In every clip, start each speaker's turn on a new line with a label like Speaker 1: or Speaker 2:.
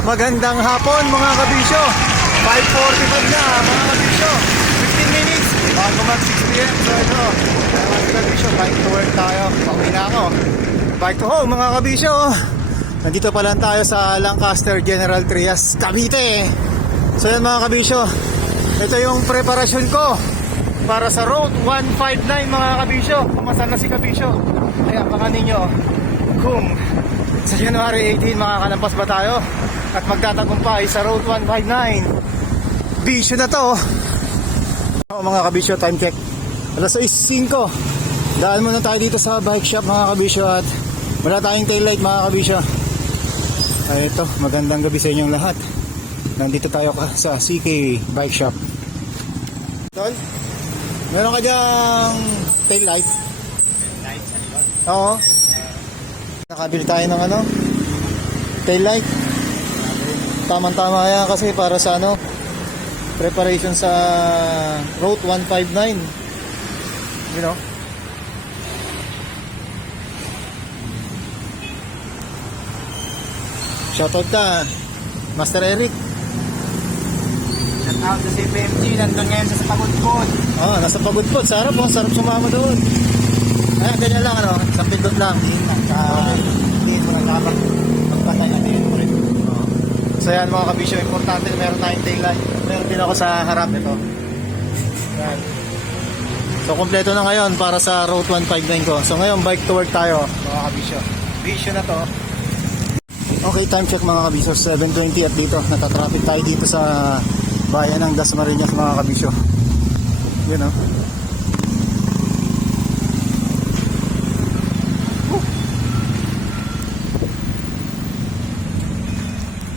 Speaker 1: Magandang hapon mga kabisyo. 5.45 na mga kabisyo. 15 minutes bago mag 6 p.m. So ito, mga kabisyo, bike to work tayo. Pauwi na ako. Bike to home mga kabisyo. Nandito pa lang tayo sa Lancaster General Trias, Cavite. So yan mga kabisyo. Ito yung preparasyon ko para sa Road 159 mga kabisyo. Kumasan na si kabisyo. Kaya baka ninyo kung sa January 18 makakalampas ba tayo at magtatagumpay sa Road 159. Bisyo na to. O mga kabisyo, time check. Alas 6.05. Daan muna tayo dito sa bike shop mga kabisyo at wala tayong taillight mga kabisyo. Ay ito, magandang gabi sa inyong lahat. Nandito tayo sa CK Bike Shop. Tol, meron ka dyang taillight?
Speaker 2: Light sa likod.
Speaker 1: Oo. Nakabili tayo ng ano? Taillight. Tamang-tama yan kasi para sa ano? Preparation sa Route 159. You know? Shoutout ka, Master Eric.
Speaker 2: Shout out to si PMG, nandun ngayon sa Pagudpod.
Speaker 1: Oh, nasa pagudpod. Sarap oh, sarap sumama doon. Ayan, ganyan lang ano, isang pindot lang.
Speaker 2: Sa hindi mo na dapat magpatay na din mo rin.
Speaker 1: So yan mga kabisyo, importante na meron tayong taillight. Meron din ako sa harap nito. Yan. So kompleto na ngayon para sa Route 159 ko. So ngayon bike to work tayo mga kabisyo. Bisyo na to. Okay, time check mga kabisyo. 7.20 at dito. Natatraffic tayo dito sa bayan ng Dasmariñas mga kabisyo. Yun oh.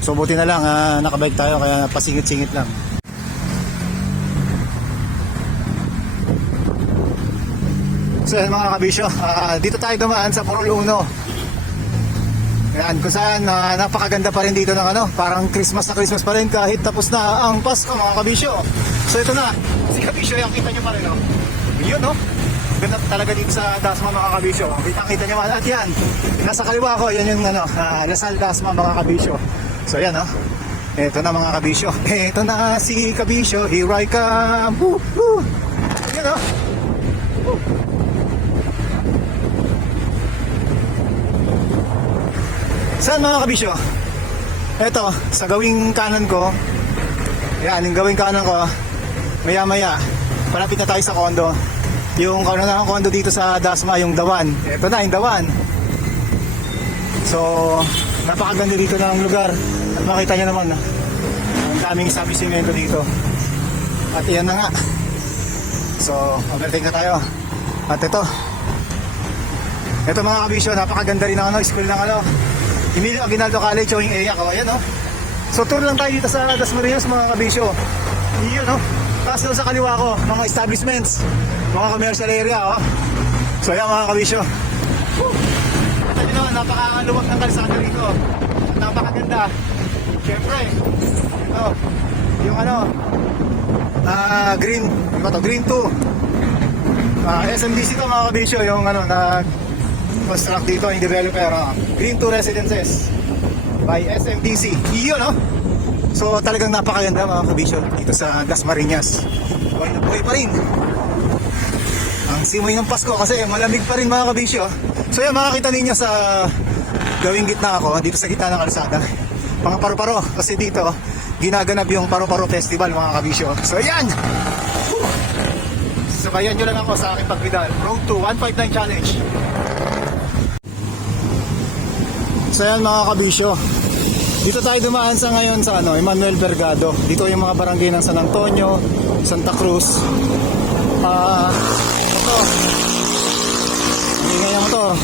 Speaker 1: So buti na lang ah, nakabike tayo kaya pasingit-singit lang. So yan mga kabisyo, ah, dito tayo dumaan sa Poruluno. Yan, kung saan ah, napakaganda pa rin dito ng ano, parang Christmas na Christmas pa rin kahit tapos na ang Pasko mga kabisyo. So ito na, si kabisyo yan, kita nyo pa rin oh. Yun oh. Ganda talaga dito sa Dasma mga kabisyo. Kita kita nyo at yan. Nasa kaliwa ko, yan yung ano, ah, Lasal Dasma mga kabisyo. So yan oh. Ito na mga kabisyo. Ito na si kabisyo. Here I come. Woo, woo. Yan oh. Saan mga kabisyo? Ito, sa gawing kanan ko. Yan, yung gawing kanan ko. Maya maya, palapit na tayo sa kondo. Yung kaunang kondo dito sa Dasma, yung Dawan. Ito na, yung Dawan. So, napakaganda dito ng lugar. At makita nyo naman, ang daming establishmento dito. At iyan na nga. So, overtake na tayo. At ito, ito mga kabisyo, napakaganda rin ng ano, school ng ano, Emilio Aguinaldo College yung EAC, oh, ayan oh. So tour lang tayo dito sa Dasmariñas mga kabisyo. Yun oh. Tapos doon sa kaliwa ko, mga establishments, mga commercial area oh. So ayan mga kabisyo. Napakaluwag ng kalsada rito. Napakaganda. Siyempre, ito, yung ano, ah green, ano to? Green 2. Ah, SMDC to mga kabisyo, yung ano, na construct dito yung developer ah. Green 2 Residences by SMDC yun no so talagang napakaganda mga kabisyo dito sa Dasmariñas buhay na buhay pa rin ang simoy ng Pasko kasi malamig pa rin mga kabisyo so yan makakita ninyo sa gawing gitna ako dito sa gitna ng kalsada mga paru-paro kasi dito ginaganap yung paru-paro festival mga kabisyo so yan Sabayan nyo lang ako sa aking pagpidal. Road to 159 Challenge. So yan mga kabisyo. Dito tayo dumaan sa ngayon sa ano, Emmanuel Vergado. Dito yung mga barangay ng San Antonio, Santa Cruz. Ah, ito.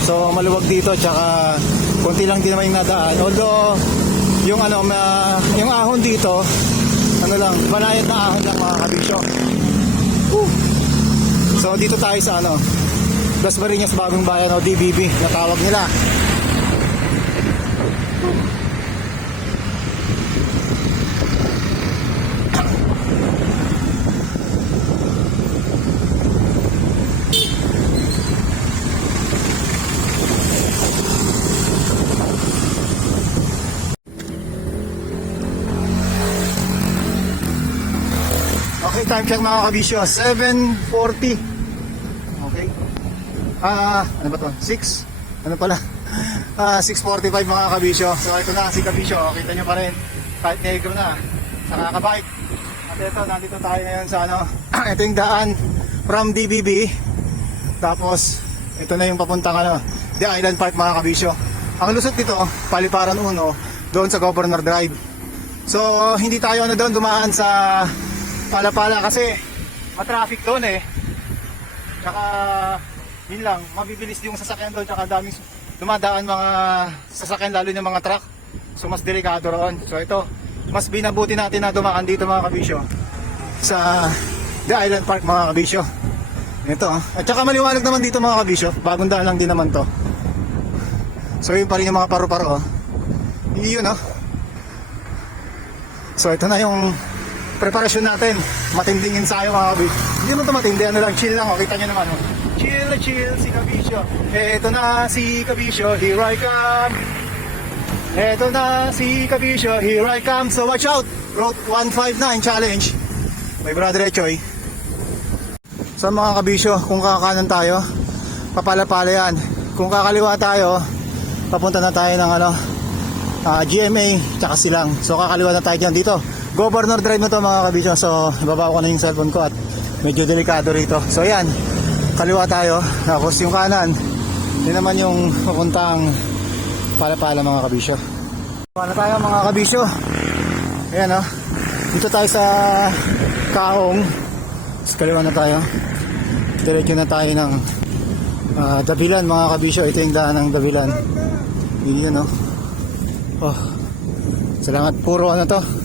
Speaker 1: So maluwag dito tsaka konti lang din naman yung nadaan. Although yung ano, ma, yung ahon dito, ano lang, banayad na ahon lang mga kabisyo. So dito tayo sa ano, Dasmariñas Bagong Bayan o DBB na tawag nila. Time check mga kabisyo, 7.40. Okay. Ah, ano ba to? 6? Ano pala? Ah, 6.45 mga kabisyo. So ito na si kabisyo, kita nyo pa rin. Kahit negro na, nakakabike. At ito, nandito tayo ngayon sa ano, ito yung daan from DBB. Tapos, ito na yung papuntang ano, The Island Park mga kabisyo. Ang lusot dito, Paliparan 1, doon sa Governor Drive. So, hindi tayo ano doon dumaan sa Palapala kasi matraffic doon eh. Tsaka, yun lang, mabibilis yung sasakyan doon tsaka daming dumadaan mga sasakyan lalo yung mga truck. So, mas delikado roon. So, ito, mas binabuti natin na dumaan dito mga kabisyo sa The Island Park mga kabisyo. Ito, oh. at saka maliwanag naman dito mga kabisyo. Bagong daan lang din naman to. So, yun pa rin yung mga paru-paro. Oh. Yun, oh. So ito na yung preparasyon natin. Matinding ensayo mga kabisyo. Hindi naman ito matindi. Ano lang, chill lang. Oh. Kita nyo naman. Oh. Chill chill si Kabisyo. Ito na si Kabisyo. Here I come. Ito na si Kabisyo. Here I come. So watch out. Road 159 challenge. May brother Echoy. So mga kabisyo, kung kakanan tayo, papala-pala yan. Kung kakaliwa tayo, papunta na tayo ng ano, ah, GMA, tsaka silang. So kakaliwa na tayo dyan dito. Governor Drive na to mga kabisyo. So ibaba ko na yung cellphone ko at medyo delikado rito. So yan, kaliwa tayo. Tapos yung kanan, yun naman yung papuntang pala-pala mga kabisyo. Paano tayo mga kabisyo? Ayan o. Dito tayo sa Kaong. Sa kaliwa na tayo. Diretso na tayo ng ah, Dabilan mga kabisyo. Ito yung daan ng Dabilan. Yun o. Oh. Salamat. Puro ano to.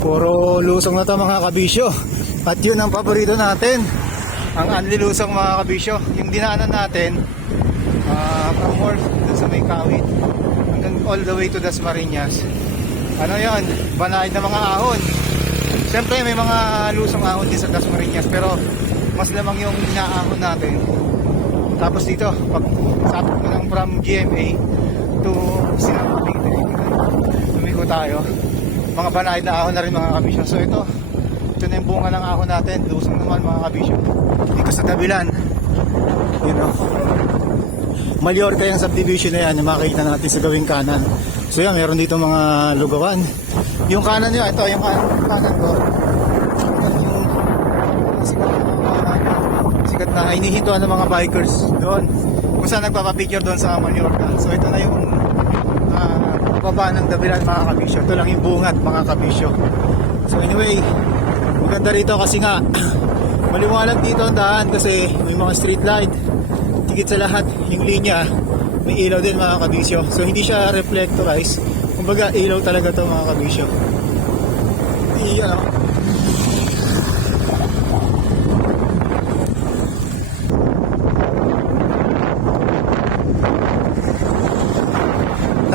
Speaker 1: Puro lusong na to mga kabisyo. At yun ang paborito natin. Ang anlilusong mga kabisyo. Yung dinaanan natin ah, from work sa may kawit hanggang all the way to Dasmariñas. Ano yon Banayad na mga ahon. Siyempre may mga lusong ahon din sa Dasmariñas pero mas lamang yung inaahon natin. Tapos dito, pag sapit mo lang from GMA to Sinapang Lumiko tayo. Mga banayad na ahon na rin mga kabisyo. So ito, ito na yung bunga ng ahon natin. Lusong naman mga kabisyo. Dito sa Dabilan. You know. Mallorca yung subdivision na yan, yung makikita natin sa gawing kanan. So yan, meron dito mga lugawan. Yung kanan nyo, ito yung kanan, kanan ko. Sikat na, sikat na inihintuan ng mga bikers doon. Kung saan nagpapapicture doon sa Mallorca. So ito na yung uh, baba ng Dabilan mga kabisyo. Ito lang yung bungat mga kabisyo. So anyway, maganda rito kasi nga maliwanag dito ang daan kasi may mga street light higit sa lahat yung linya may ilaw din mga kabisyo so hindi siya reflectorize kumbaga ilaw talaga to mga kabisyo iyan o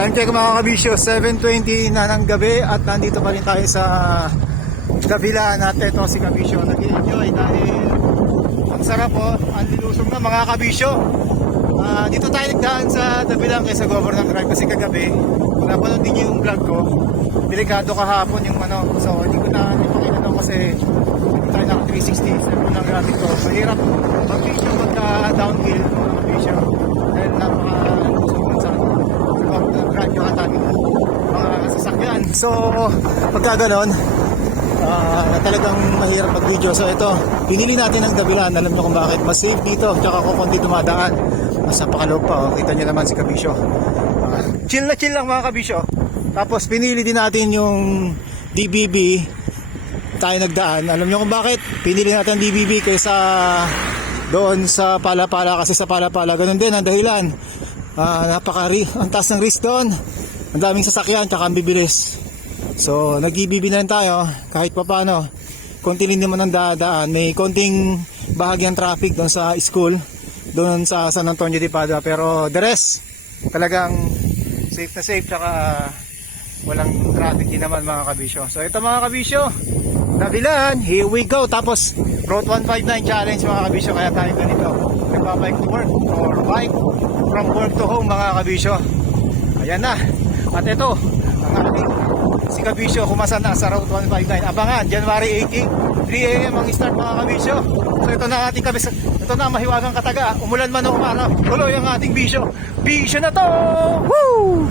Speaker 1: Time check mga kabisyo 7.20 na ng gabi at nandito pa rin tayo sa Davila natin ito si kabisyo. Nag-enjoy dahil ang sarap po, ang lilusong na mga kabisyo. Ah, dito tayo nagdaan sa Dabilang kaysa Governor Drive kasi kagabi, kung napanood din yung vlog ko, delikado kahapon yung ano, so hindi ko na kinano kasi hindi tayo naka 360, step ko lang gamit ko. Mahirap mag-video pagka downhill mga kabisyo. Dahil napaka lusong sa Yung ating mga sasakyan. So, pagka ganon, Ah, talagang mahirap mag-video. So ito, pinili natin ang Dabilan. Alam nyo kung bakit. Mas safe dito. Tsaka kung kundi dumadaan. Mas napakalog pa. Oh. Kita nyo naman si Kabisyo. Ah, chill na chill lang mga Kabisyo. Tapos pinili din natin yung DBB. Tayo nagdaan. Alam nyo kung bakit? Pinili natin ang DBB kaysa doon sa Palapala. Kasi sa Palapala, ganun din ang dahilan. Ah, napaka ang taas ng risk doon. Ang daming sasakyan, tsaka ang bibilis. So, nag-IBB na rin tayo kahit pa paano. Konti rin naman ang dadaan. May konting bahagyang traffic doon sa school, doon sa San Antonio de Padua. Pero the rest, talagang safe na safe tsaka walang traffic din naman mga kabisyo. So, ito mga kabisyo, Dabilan, here we go. Tapos, Road 159 Challenge mga kabisyo. Kaya tayo ganito. Nagbabike to work or bike from work to home mga kabisyo. Ayan na. At ito, ang ating si Kabisyo kumasa na sa Route 159. Abangan, January 18, 3 a.m. ang start mga kabisyo. So ito na ating kabis. Ito na ang mahiwagang kataga. Umulan man o umaraw. Tuloy ang ating bisyo. Bisyo na to! Woo!